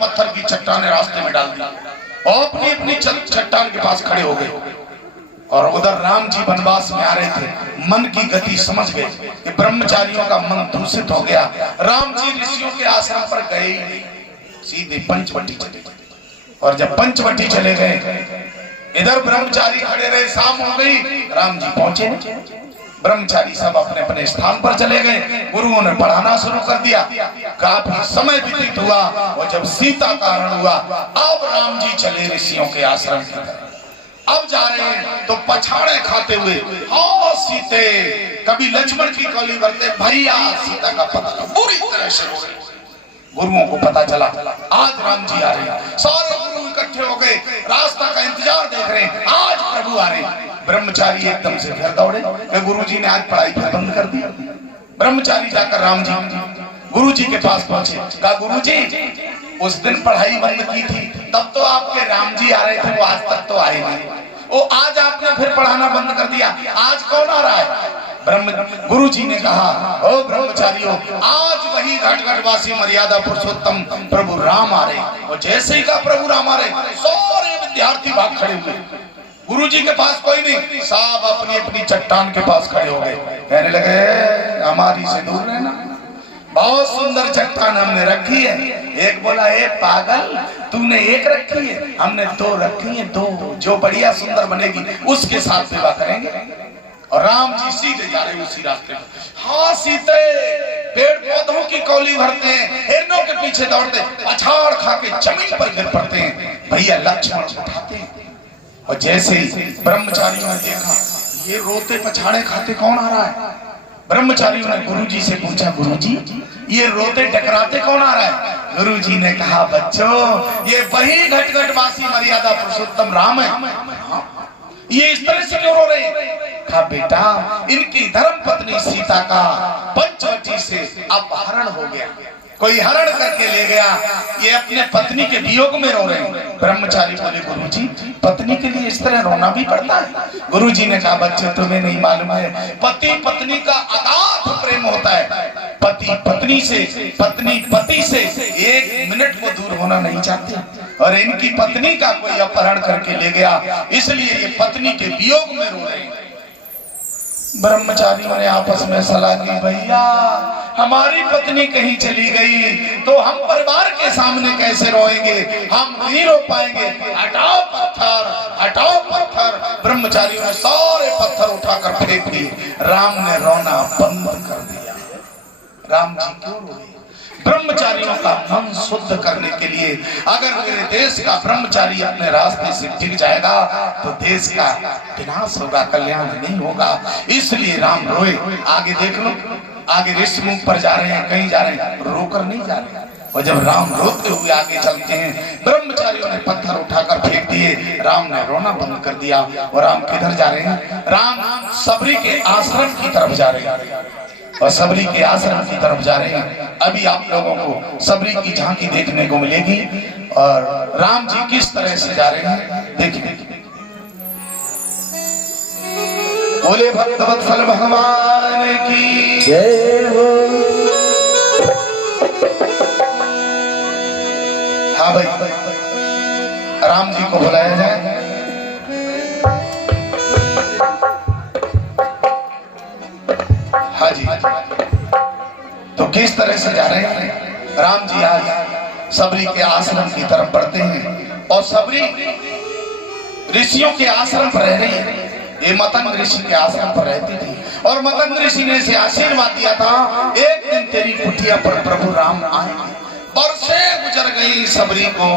पत्थर की चट्टाने रास्ते में डाल दी और अपनी अपनी चट्टान के पास खड़े हो गए। और उधर राम जी वनवास में आ रहे थे, मन की गति समझ गए कि ब्रह्मचारियों का मन दूषित हो गया। राम जी ऋषियों के आश्रम पर गए ही नहीं, सीधे पंचवटी चले गए। और जब पंचवटी चले गए, इधर ब्रह्मचारी खड़े रहे, शाम हो गई, राम जी पहुंचे नहीं। ब्रह्मचारी सब अपने अपने स्थान पर चले गए। गुरुओं ने पढ़ाना शुरू कर दिया। काफी समय व्यतीत हुआ और जब सीता का हरण हुआ, अब राम जी चले ऋषियों के आश्रम की तरफ। अब जा रहे हैं तो पछाड़े खाते हुए, हाँ सीते, कभी लक्ष्मण की कौली भरते, भैया सीता का पता पूरी तरह से हो गई। गुरुओं को पता चला आज राम जी आ रहे हैं। सारे गुरु इकट्ठे हो गए, रास्ता का इंतजार देख रहे हैं, आज प्रभु आ रहे हैं। ब्रह्मचारी एकदम से घर दौड़े कि गुरु जी ने आज पढ़ाई बंद कर दी। ब्रह्मचारी जाकर राम जी गुरु जी के पास पहुंचे, कहा गुरु जी उस दिन पढ़ाई बंद की थी, तब तो आपके राम जी आ रहे थे, वो आज तक तो आए नहीं। वो आज आपने फिर पढ़ाना बंद कर दिया, आज कौन आ रहा है? गुरु जी ने कहा, ओ ब्रह्मचारियों, आज वही घाटघाटवासी मर्यादा पुरुषोत्तम प्रभु राम आ रहे। और जैसे ही कहा प्रभु राम आ रहे, सारे विद्यार्थी भाग खड़े हुए। गुरु जी के पास कोई नहीं, सब अपनी अपनी चट्टान के पास खड़े हो गए। कहने लगे हमारी से दूर रहना, बहुत सुंदर चट्टान हमने रखी है। एक बोला, ए पागल, तूने एक रखी है, हमने दो रखी है, दो, जो बढ़िया सुंदर बनेगी उसके साथ विवाह करेंगे। और राम जी सीधे जा रहे उसी रास्ते में। हाँ सीते, पेड़ पौधों की कौली भरते हैं, हिरणों के पीछे दौड़ते, पछाड़ खा के जमीन पर गिर पड़ते हैं, भैया लक्ष्मण उठाते हैं। और जैसे ही ब्रह्मचारियों ने देखा ये रोते पछाड़े खाते कौन आ रहा है, ब्रह्मचारियों ने गुरुजी से पूछा, गुरुजी ये रोते टकराते कौन आ रहा है? गुरुजी ने कहा, बच्चों ये वही घटघटवासी मर्यादा पुरुषोत्तम राम है। ये इस तरह से क्यों रो रहे? कहा बेटा, इनकी धर्म पत्नी सीता का पंचवटी से अपहरण हो गया, कोई हरण करके ले गया, ये अपने पत्नी के वियोग में रो रहे हैं। ब्रह्मचारी बोले, गुरुजी पत्नी के लिए इस तरह रोना भी पड़ता है? गुरुजी ने कहा, बच्चे तुम्हें नहीं मालूम है, पति पत्नी का अगाध प्रेम होता है। पति पत्नी से, पत्नी पति से एक मिनट को दूर होना नहीं चाहती, और इनकी पत्नी का कोई अपहरण करके ले गया, इसलिए ये पत्नी के वियोग में रो रहे हैं। ब्रह्मचारियों ने आपस में सलाह की, भैया हमारी पत्नी कहीं चली गई तो हम परिवार के सामने कैसे रोएंगे, हम नहीं रो पाएंगे, हटाओ पत्थर, हटाओ पत्थर। ब्रह्मचारियों ने सारे पत्थर उठाकर फेंक दिए। राम ने रोना बंद कर दिया। राम जी क्यों रोए? ब्रह्मचारियों का मन शुद्ध करने के लिए, अगर मेरे देश का ब्रह्मचारी अपने रास्ते से टिक जाएगा तो देश का विनाश होगा, कल्याण नहीं होगा। इसलिए राम रोए। आगे देख लो, आगे ऋषिमुख पर जा रहे हैं, कहीं जा रहे हैं, रोकर नहीं जा रहे। और जब राम रोते हुए आगे चलते हैं, ब्रह्मचारियों ने पत्थर उठाकर फेंक दिए, राम ने रोना बंद कर दिया। और राम किधर जा रहे हैं? राम सबरी के आश्रम की तरफ जा रहे हैं, और सबरी के आश्रम की तरफ जा रहे हैं। अभी आप लोगों को सबरी की झांकी देखने को मिलेगी, और राम जी किस तरह से जा रहे हैं देखिए। बोले भक्तवत्सल भगवान की जय हो। हाँ भाई, राम जी को बुलाया जाए। हाँ जी, तो किस तरह से जा रहे हैं? राम जी आज सबरी के आश्रम की तरफ बढ़ते हैं, और सबरी ऋषियों के आश्रम पर रह रही है। ये मतंग ऋषि के आश्रम पर रहती थी, और मतंग ऋषि ने इसे आशीर्वाद दिया था, एक दिन तेरी कुटिया पर प्रभु राम आएंगे। बरसें गुजर गई सबरी को,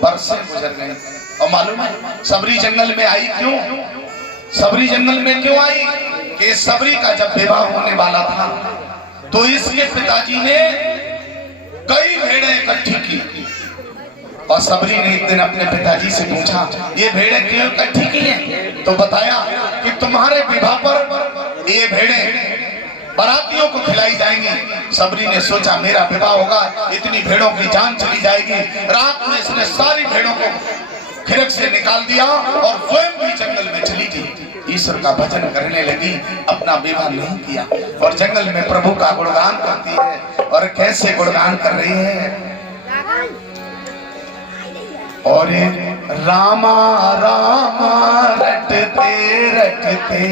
बरसें गुजर गई। और मालूम है सबरी जंगल में आई क्यों? सबरी जंगल में क्यों आई? कि सबरी का जब विवाह होने वाला था तो इसके पिताजी ने कई भेड़ें इकट्ठी की, और सबरी ने एक दिन अपने पिताजी से पूछा, ये भेड़ें क्यों इकट्ठी की हैं? तो बताया कि तुम्हारे विवाह पर ये भेड़ें बारातियों को खिलाई जाएंगी। सबरी ने सोचा मेरा विवाह होगा, इतनी भेड़ों की जान चली जाएगी। रात में इसने सारी भेड़ों को खिरक से निकाल दिया और स्वयं भी जंगल में चली गई। ईश्वर का भजन करने लगी, अपना विवाह नहीं किया, और जंगल में प्रभु का गुणगान करती है। और कैसे गुणगान कर रही है? और ये रामा रामा रटते रटते,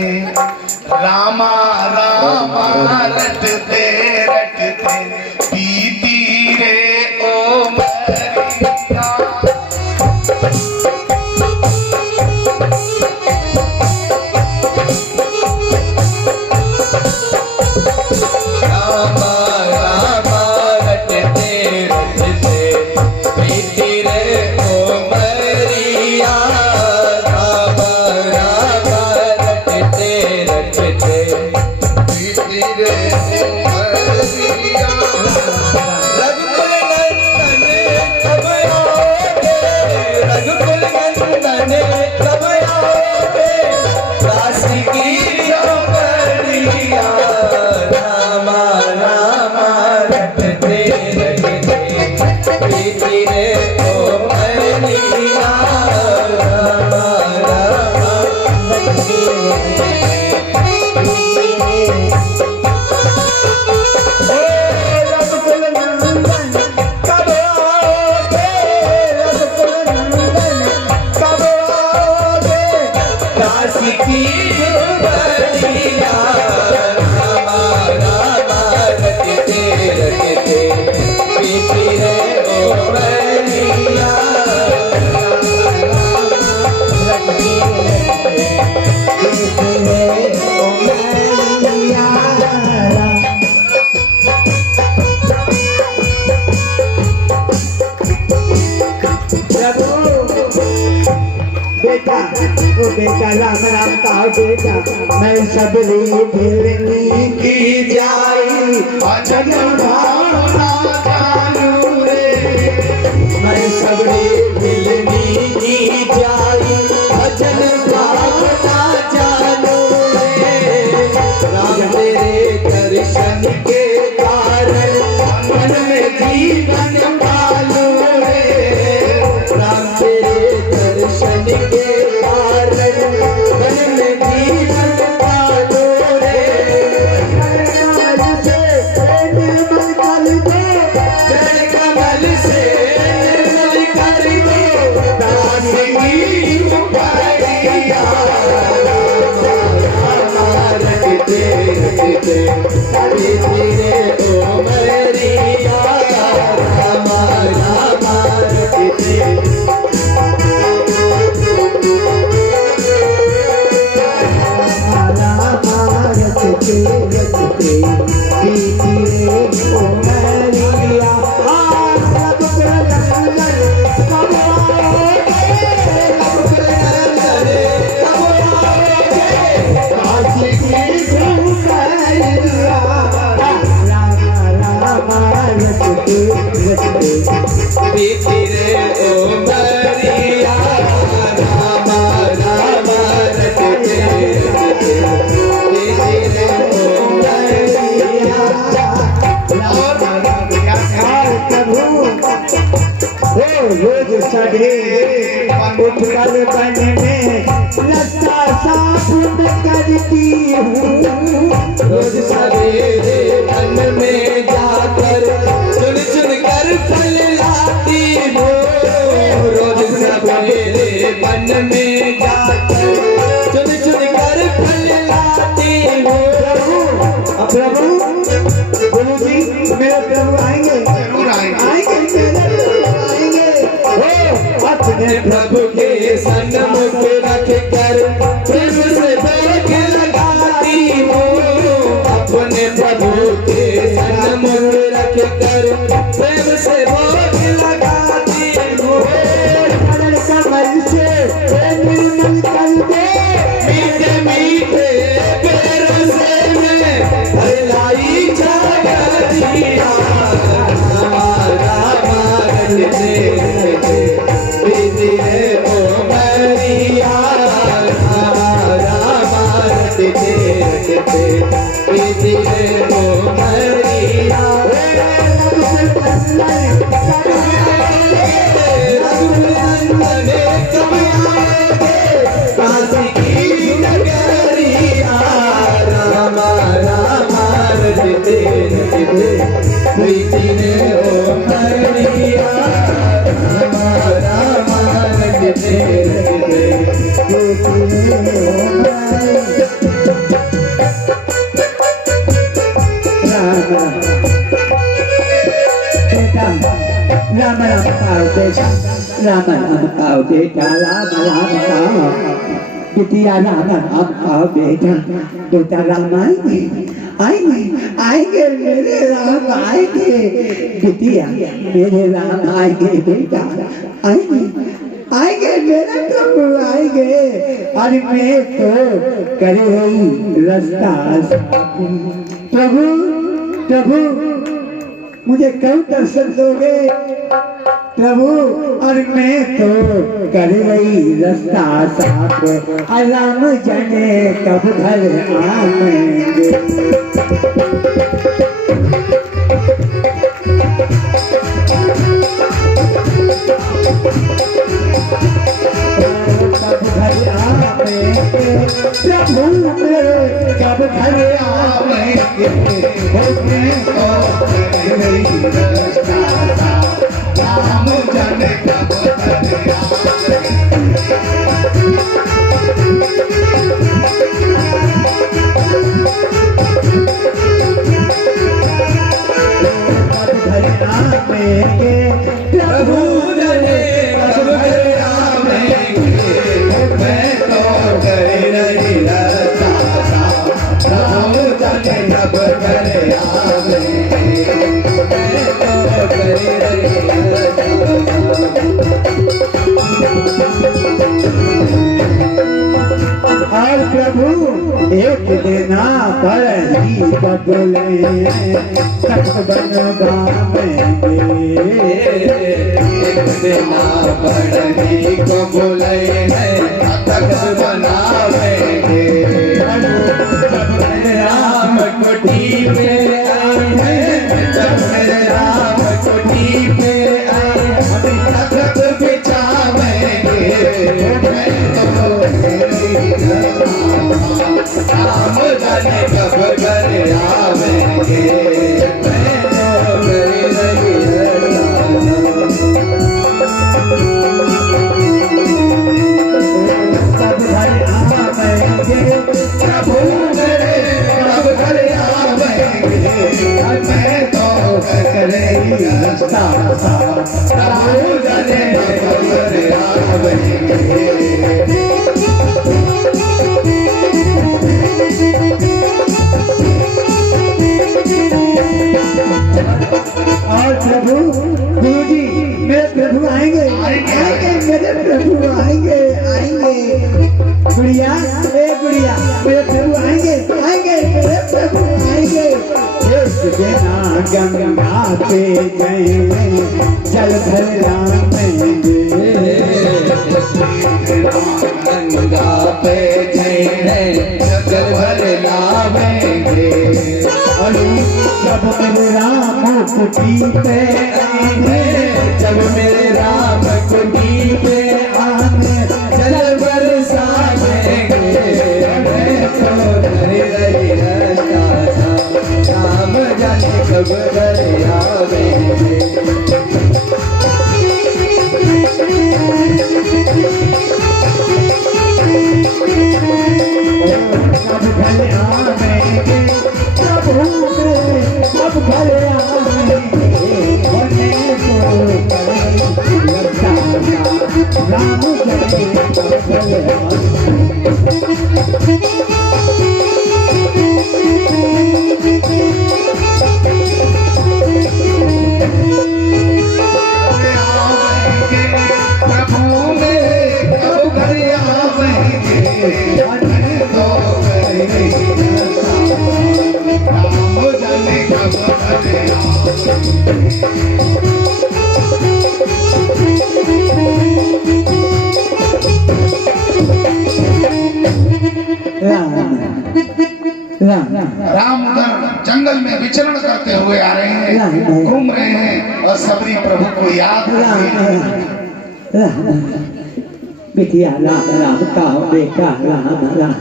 रामा रामा रटते रटते बीती रे ओ मरिया। रामा रामा रटते रटते बीती रे ओ मरिया। रामा रामा रटते रटते बीती रे ओ मरिया। रघुकुल नंदन कब आओगे, रघुकुल नंदन कब आओगे, काशी की चौपड़िया। रामा रामा रटते रटते बीती रे ओ मरिया। रामा रामा रटते रघुकुल नंदन कब आओगे, रघुकुल नंदन कब आओगे, काशी की चौपड़िया। रामा रामा रटते रटते बीती रे ओ मरिया। बेटा ओ बेटा राम राम का बेटा, मैं सबरी खेलनी की जाई भजन भावना जानू रे। मैं सबरी खेलनी की जाई भजन भावना जानू रे। राम तेरे दर्शन के कारण मन में जीवन पालू रे। राम तेरे दर्शन के कारण मन में जीवन पालू रे। जय कमल से निर्मल कर दो दास की उपरिया। रामा रटते रटते बीती रे ओ मरिया। रामा रामा रटते बीती रे ओ मरिया। रामा रामा रटते रटते बीती रे ओ मरिया। रोज सवेरे उठकर बन में लता साबुन करती हूँ। रोज सवेरे वन में जाकर चुन चुन कर फल लाती हूँ। रोज सवेरे वन में जाकर चुन चुन कर फल लाती हूँ। प्रभु गुरु जी मेरे प्रभु आएंगे, जरूर आएंगे। आएंगे अपने प्रभु के सन्मुख रख कर प्रेम से भोग लगाती हूँ। अपने प्रभु के सन्मुख रख कर प्रेम से भोग लगाती हूँ। कमल से निर्मल कर दे, मीठे मीठे पैरों से मैं भलाई छाया दिया। रामा रामा रटते रटते बीती रे ओ मरिया। रामा रामा रटते रटते बीती रे ओ मरिया। रघुकुल नंदन कब आओगे, काशी की नगरिया। रामा रामा रटते रटते बीती रे ओ मरिया। रामा रामा राम राम काओ बेटा राम राम काओ बेटा राम राम काओ बिटिया राम राम काओ बेटा बेटा राम आएंगे आएंगे आएंगे मेरे राम आएंगे बिटिया मेरे राम आएंगे बेटा आएंगे आएंगे मेरे प्रभु आएंगे अरे मैं तो करे रही रास्ता प्रभु प्रभु मुझे कब दर्शन दोगे प्रभु और मैं तो कर रही रास्ता साफ राम जाने कब घर आएंगे प्रभु मेरे कब घर आएंगे राम जाने कब प्रभु जाने कब घर आएंगे मैं तो कर रही रास्ता राम जाने कब घर आएंगे मैं तो कर रही और प्रभु एक दिन पर ही बदले तक बनवाएंगे एक दिन पर ही बदले तक बनावेंगे राम कुटी पे आए जब मेरे राम कुटी पे आए तख्त बिछावेंगे राम जाने कब घर आवेंगे मैं तो कर रही कब घर आवेंगे प्रभु मेरे कब घर आवेंगे मैं तो कर रही रास्ता प्रभु जाने कब घर आवेंगे और प्रभु गुरुजी मेरे प्रभु आएंगे आएंगे मेरे प्रभु आएंगे आएंगे गुड़िया ए गुड़िया मेरे प्रभु आएंगे आएंगे मेरे प्रभु आएंगे एक दिन गंगा पे जाएंगे जल भर लाएंगे गंगा पे जाएंगे जल भर लाएंगे जब मेरे राम कुटी पे आए जब मेरे राम कुटी पे आए जल बरसाएंगे मैं तो कर रही रास्ता राम जाने कब घर आवेंगे कब घर आवेंगे प्रभु कब घर आवेंगे राम जाने कब घर प्रभु मेरे कब घर आवेंगे राम जाने कब राम उधर जंगल में विचरण करते हुए आ रहे हैं घूम रहे हैं और सबरी प्रभु को याद बिटिया राम राम का बेटा राम राम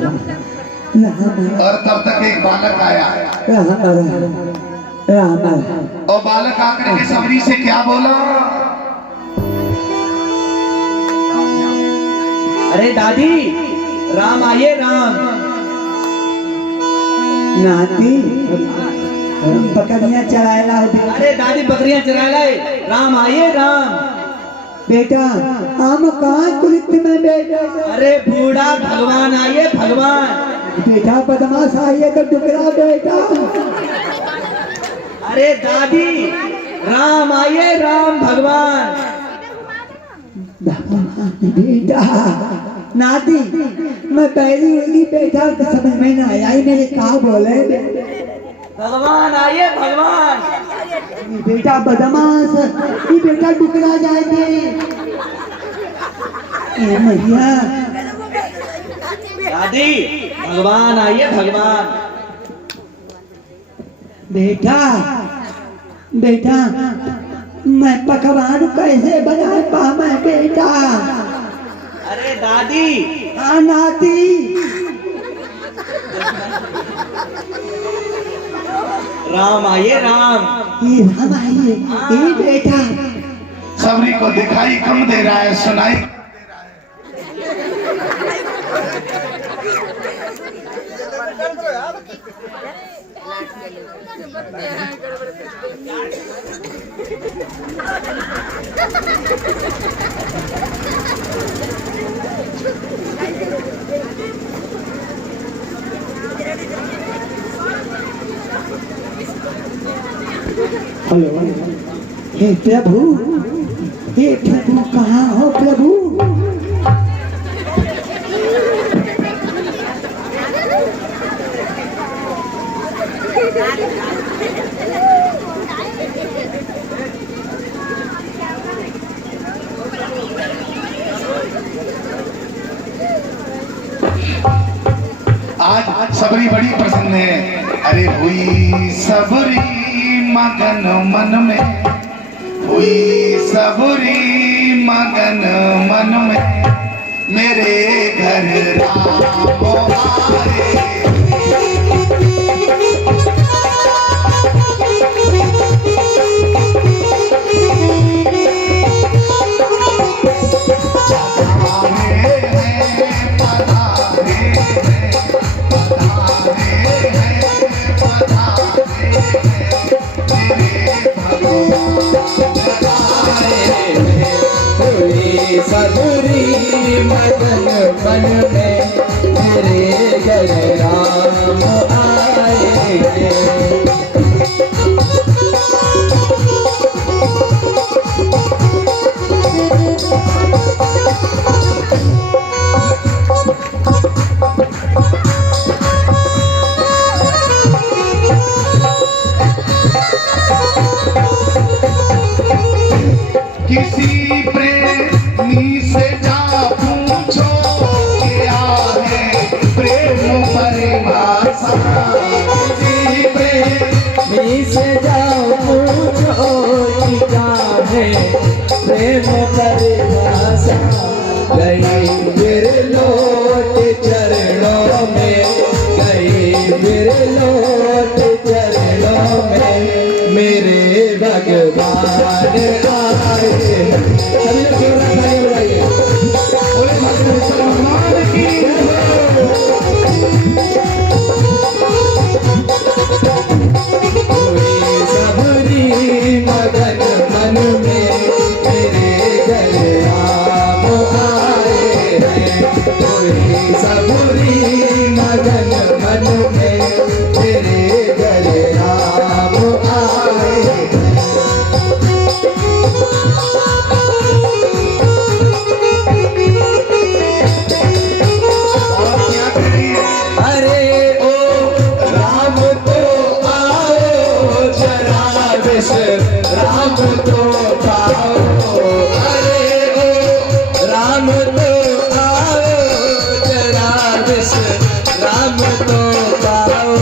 और तब तक एक बालक आया राम और बालक आकर के सबरी से क्या बोला अरे दादी, राम आइए राम। नाती बकरियां चरायला हो बेटा। अरे दादी बकरियां चरा लाए, राम आइए राम। बेटा हम कहाँ कुलित में बेटा। अरे बूढ़ा भगवान आइए भगवान। बेटा बदमाश आइए तो टुकड़ा बेटा। अरे दादी, राम आइए राम भगवान। बेटा नाती मैं पहली वाली बेटा को समझ में ना आया ही मेरे कहा बोले भगवान आइए भगवान। बेटा बदमाश ये बेटा टुकड़ा जाएंगे। ए मैया दादी, भगवान आइए भगवान। बेटा बेटा मैं पकवान कैसे बना पाऊँ बेटा। अरे दादी, हाँ नाती राम आइए राम। ये हम आइए ये बेटा। सबरी को दिखाई कम दे रहा है, सुनाई हेलो हे प्रभु कहाँ हो प्रभु। आज सबरी बड़ी प्रसन्न है। अरे हुई सबरी मगन मन में, हुई सबरी मगन मन में, मेरे घर राम आए। सबरी मगन मन में, मेरे घर राम आए। किसी प्रेमी से जा पूछो क्या है प्रेम परिभाषा। किसी प्रेमी से जाओ पूछो कि क्या है प्रेम परिभाषा। गई फिर लौट चरणों में, गई फिर लौट चरणों में, मेरे भगवान आए। सभी लोग जोरदार ताली बजाइए। बोले भगवान की हुई सबरी मगन मन में, मेरे घर राम आए हैं। हुई सबरी मगन मन में, मेरे घर राम आए हैं। और क्या करिए। अरे ओ राम तो आओ जरा विश्राम तो पाओ। अरे ओ राम तो आओ जरा विश्राम तो पाओ।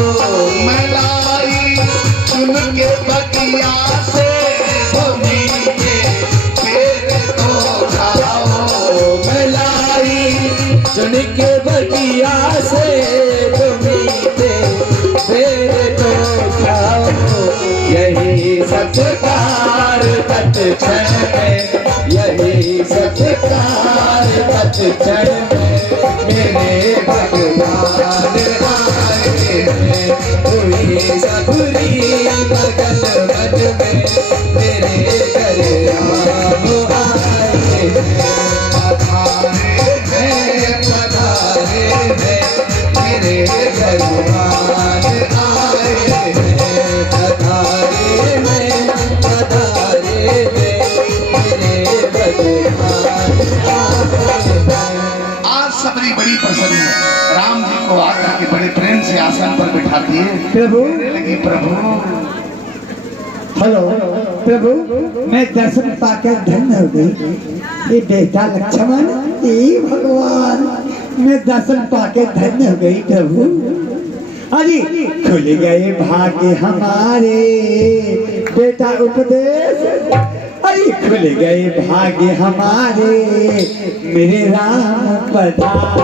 मैं लाई चुन के बगिया से भूमि के पेड़ तो खाओ। मैं लाई चुन के बगिया से तुम्हें फिर तो खाओ। यही संस्कार तत्क्षण में, यही सत्कार पत क्षण में मेरे भगवान आए हैं। हुई सबरी बगल बन में मेरे घर राम आए हैं। पधारे हैं मेरे भगवान आए हैं। पधारे हैं मेरे भगवान आए हैं। आज सबरी बड़ी प्रसन्न है। राम जी को आकर के बड़े प्रेम से आसन पर बिठा दिए। प्रभु लगी प्रभु, हेलो प्रभु, मैं दर्शन पाकर धन्य हो गई। ये बेटा लक्ष्मण, ये भगवान, मैं दर्शन पाकर धन्य हो गई प्रभु। अरे खुल गए भाग्य हमारे, बेटा उपदेश। अरे खुल गए भाग्य हमारे, मेरे राम पधार।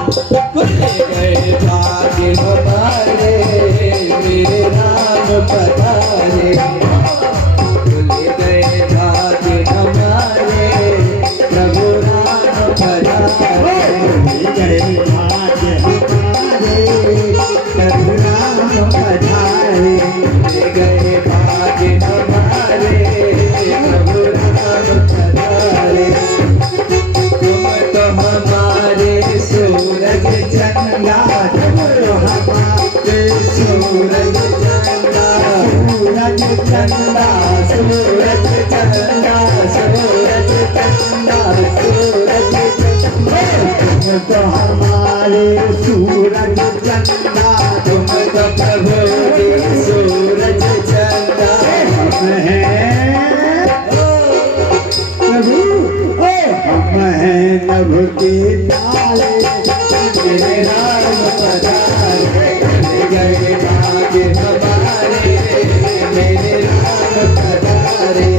खुल गए भाग्य हमारे, मेरे राम पधारे। खुल गए भाग्य हमारे, प्रभु राम पधारे। खुल गए भाग्य हमारे, प्रभु राम पधारे। खुल गए भाग्य हमारे, प्रभु राम पधारे। तुम तो हमारे सूरज चंदा, तुम तो हमारे सूरज चंदा। सूरज चंदा, सूरज चंदा, सूरज चंदा, सूरज चंदा। तुम तो हमारे सूरज चंदा, तुम तो प्रभु के सूरज चंदा। हम हैं प्रभु, ओ हम हैं नभ के प्याले, मेरे राम पधारे। खुल गए भाग्य हमारे, मेरे राम पधारे।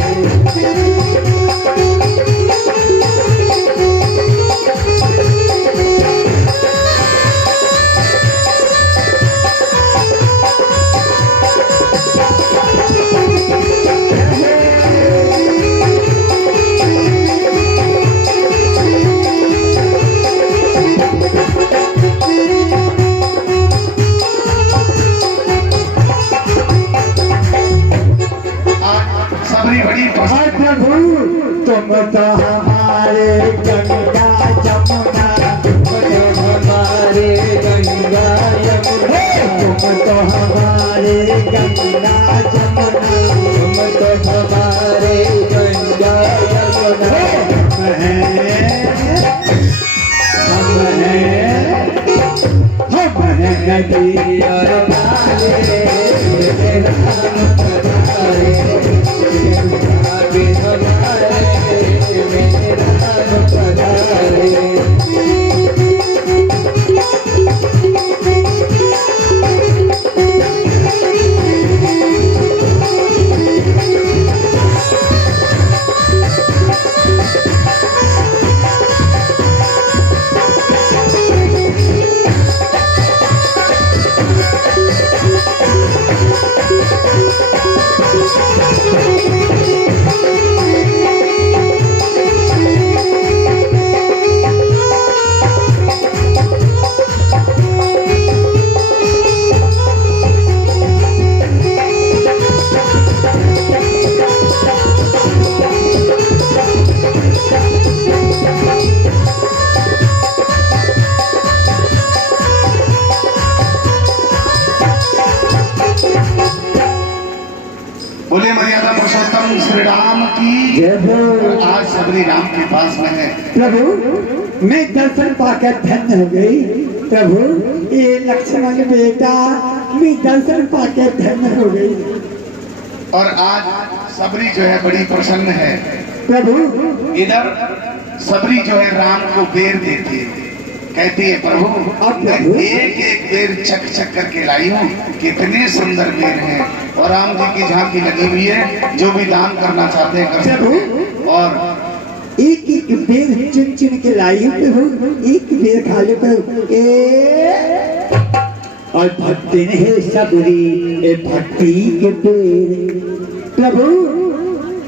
सबरी बड़ी प्रसन्न। हाय प्रभु, तुम तो हमारे गंगा जमुना, तुम तो हमारे गंगा यमुना। तुम तो हमारे गंगा जमुना। तुम तो हमारे गंगा यमुना। हम हैं नदी और नाले, मेरे राम पधारे। भाग्य हमारे, मेरे राम पधारे। बोले मर्यादा पुरुषोत्तम श्री राम की जय हो। आज सबरी राम के पास में है। प्रभु मैं दर्शन पाकर धन्य हो गई। प्रभु ये लक्ष्मण बेटा, मैं दर्शन पाकर धन्य हो गई। और आज सबरी जो है बड़ी प्रसन्न है। प्रभु इधर सबरी जो है राम को बेर देती है, कहती है प्रभु मैं एक एक बेर चक चक करके लाई हूँ, कितने सुंदर बेर हैं। और राम जी की झांकी लगी हुई है, जो भी दान करना चाहते हैं कर सकते। और एक एक बेर चुन चुन के लाई हूँ प्रभु, एक बेर खा लो प्रभु। और भक्ति है सबरी ए भक्ति के बेर प्रभु,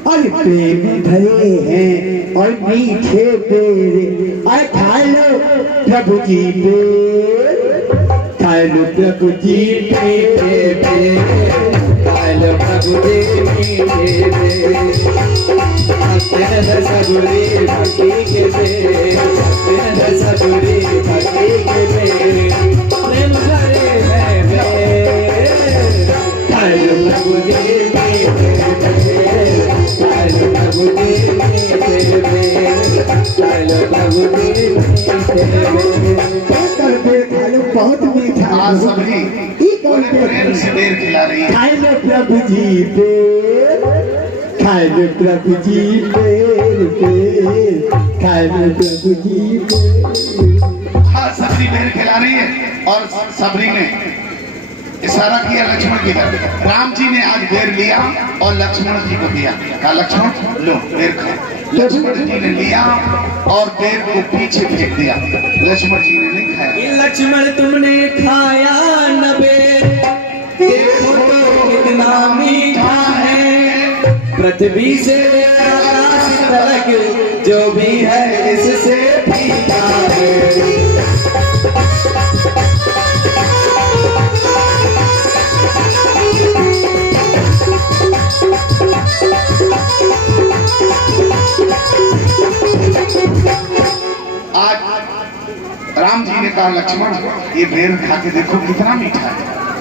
और प्रेम भरे हैं और मीठे बेर आए खा लो प्रभु जी बेर, खा लो प्रभु जी मीठे बेर, खा लो प्रभु जी मीठे बेर, सबुरी भक्ति के बेर, सबुरी भक्ति के बेर, प्रेम भरे है बेर, खा लो प्रभु जी मीठे बेर, खा लो प्रभु जी मीठे बेर, खा लो प्रभु जी मीठे बेर, खा लो बहुत मीठा। आज सबरी बड़े प्रेम से बेर खिला रही है। खा लो प्रभु जी बेर, खा लो प्रभु जी बेर बेर, खा लो प्रभु जी बेर। हाँ सबरी बेर खिला रही है और सबरी ने इशारा किया लक्ष्मण की तरफ। राम जी ने आज बेर लिया और लक्ष्मण जी को दिया, कहा लक्ष्मण लो बेर खाओ। लक्ष्मण जी ने लिया और बेर को पीछे फेंक दिया, लक्ष्मण जी ने नहीं खाया। लक्ष्मण तुमने खाया न बेर, देखो तो कितना मीठा है, पृथ्वी से आकाश तक जो भी है इससे फीका है। आज राम जी ने कहा लक्ष्मण ये बेर खा के देखो कितना मीठा है,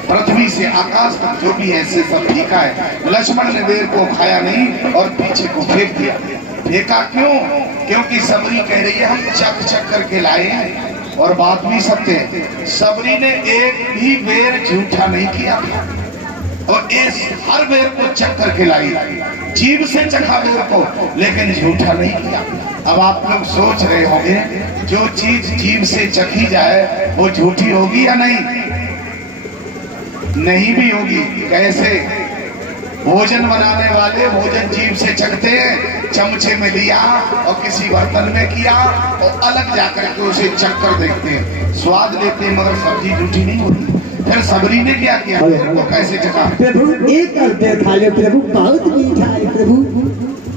पृथ्वी से आकाश तक जो भी है इससे सब फीका है। लक्ष्मण ने बेर को खाया नहीं और पीछे को फेंक दिया। फेंका क्यों? क्योंकि सबरी कह रही है हम चक चक करके लाए हैं और बात भी सत्य है। सबरी ने एक भी बेर झूठा नहीं किया और इस हर बेर को चक करके लाई, जीभ से चखा बेर को, लेकिन झूठा नहीं किया। अब आप लोग सोच रहे होंगे जो चीज जीभ से चखी जाए वो झूठी होगी या नहीं? नहीं भी होगी। कैसे? भोजन बनाने वाले भोजन जीभ से चखते हैं, चमचे में लिया और किसी बर्तन में किया और अलग जाकर के उसे चख कर देखते हैं, स्वाद लेते हैं, मगर सब्जी झूठी नहीं होती। फिर सबरी ने क्या किया? वो कैसे चखा? प्रभु एक बेर खा लो प्रभु, बहुत मीठा है प्रभु।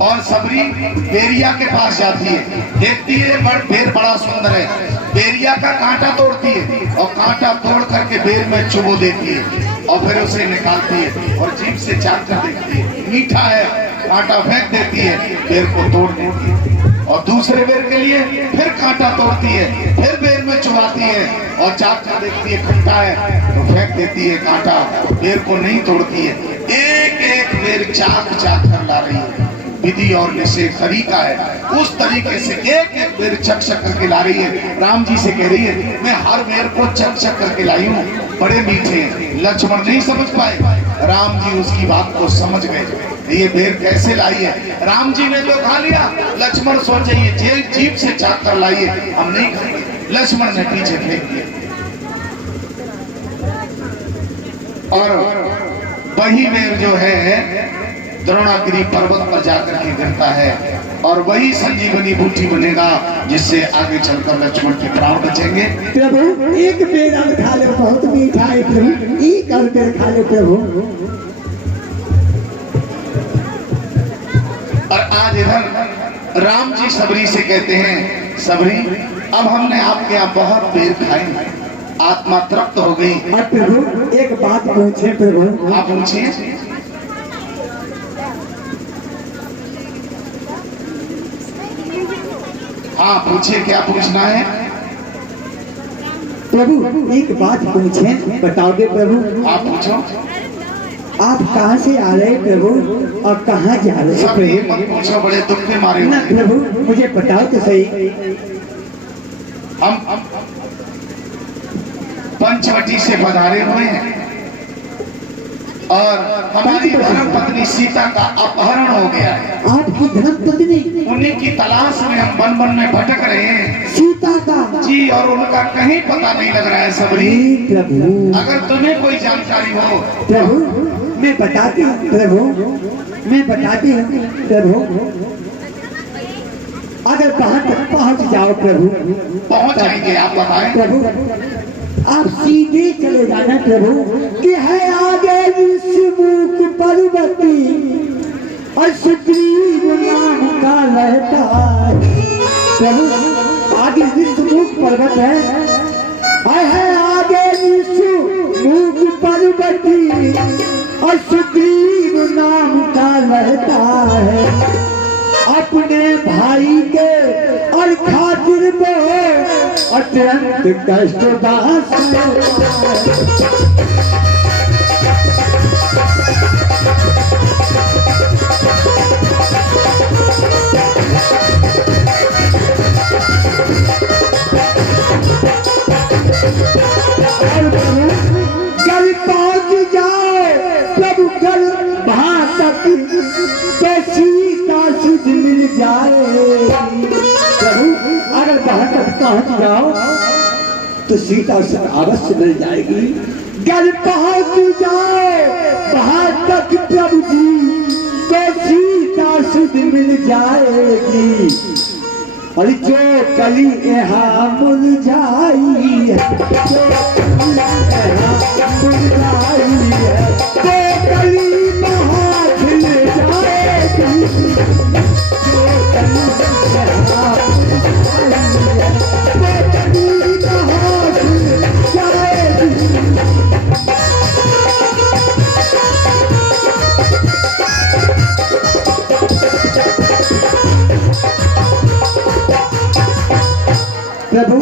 और सबरी बेरिया के पास जाती है, देखती है बेर बड़ा सुंदर है, बेरिया का कांटा तोड़ती है और कांटा तोड़ करके बेर में चुबो देती है और फिर उसे निकालती है और जीभ से चाट कर देखती है, मीठा है, कांटा फेंक देती है, बेर को तोड़ देती है और दूसरे बेर के लिए फिर कांटा तोड़ती है, फिर बेर में चुबाती है और चाट कर देखती है, खट्टा है तो फेंक देती है कांटा, बेर को नहीं तोड़ती है। एक एक बेर चाक चाक कर ला रही है। विधि और निषेध तरीका है, उस तरीके से एक एक बेर चक चक करके ला रही है। राम जी से कह रही है मैं हर बेर को चक चक करके लाई हूँ, बड़े मीठे हैं। लक्ष्मण नहीं समझ पाए, राम जी उसकी बात को समझ गए, ये बेर कैसे लाई है। राम जी ने तो खा लिया, लक्ष्मण सोचे ये जीभ से चाक कर लाई है, हम नहीं खाएंगे। लक्ष्मण ने पीछे फेंक दिया और वही बेर जो है द्रोणागिरी पर्वत पर जाकर के गिरता है और वही संजीवनी बूटी बनेगा जिससे आगे चलकर लक्ष्मण के प्राण बचेंगे। प्रभु एक बेर और खा लो, बहुत मीठा है प्रभु, एक और बेर खा लो प्रभु। और आज इधर राम जी सबरी से कहते हैं सबरी अब हमने आपके यहाँ बहुत बेर खाए, आत्मा तृप्त हो गई। और प्रभु एक बात पूछे प्रभु। आप पूछिए। हाँ पूछिए, क्या पूछना है? प्रभु एक बात पूछे, बताओगे प्रभु? आप पूछो। आप कहाँ से आ रहे प्रभु और कहाँ जा रहे सब प्रभु? ये मत पूछो, बड़े दुख के मारे ना प्रभु मुझे बताओ तो सही। हम पंचवटी से पधारे हुए हैं और हमारी धर्म पत्नी सीता का अपहरण हो गया है। आपकी धर्म पत्नी? उन्हीं की तलाश में हम वन वन में भटक रहे हैं सीता का? जी, और उनका कहीं पता नहीं लग रहा है सबरी। प्रभु अगर तुम्हें कोई जानकारी हो। प्रभु मैं बताती हूँ प्रभु, मैं बताती हूँ प्रभु, अगर वहाँ तक पहुँच जाओ प्रभु। पहुँच जाएंगे, आप बताएं प्रभु। आप सीधे चले जाना प्रभु कि है आगे विश्वमुख पर्वती और सुग्रीव नाम का रहता है। प्रभु आगे विश्वमुख पर्वत है आगे विश्वमुख पर्वती और सुग्रीव नाम का रहता है अपने भाई के और खातिर वो अत्यंत कष्ट दास कल पहुंच जाओ प्रभु कल वहां तक तो सीता सुध मिल जाए प्रभु अगर वहां तक पहुंच जाओ तो सीता सुध अवश्य मिल जाएगी कल पहुंच जाओ वहां तक प्रभु जी तो सीता सुध मिल जाएगी और जो कली यहाँ मुरझाई है जो मुरझाई है तो कली वहाँ खिल जाएगी जो कली यहाँ मुरझाई है तो कली वहाँ खिल जाएगी प्रभु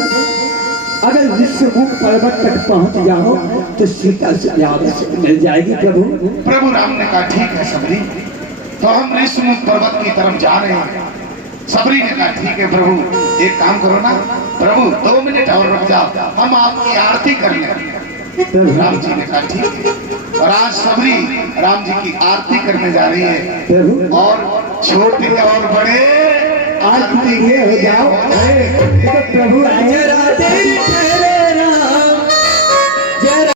अगर विश्वमुख पर्वत तक पहुंच जाओ तो सीता से मिल जाएगी प्रभु प्रभु राम ने कहा ठीक है सबरी, तो हम विश्वमुख पर्वत की तरफ जा रहे हैं। सबरी ने कहा ठीक है प्रभु, एक काम करो ना प्रभु 2 मिनट और रुक जाओ, हम आपकी आरती कर लें। राम जी ने कहा ठीक है, और आज सबरी राम जी की आरती करने जा रही है प्रभु और छोटे और बड़े आरती हो जाओ तो प्रभु आए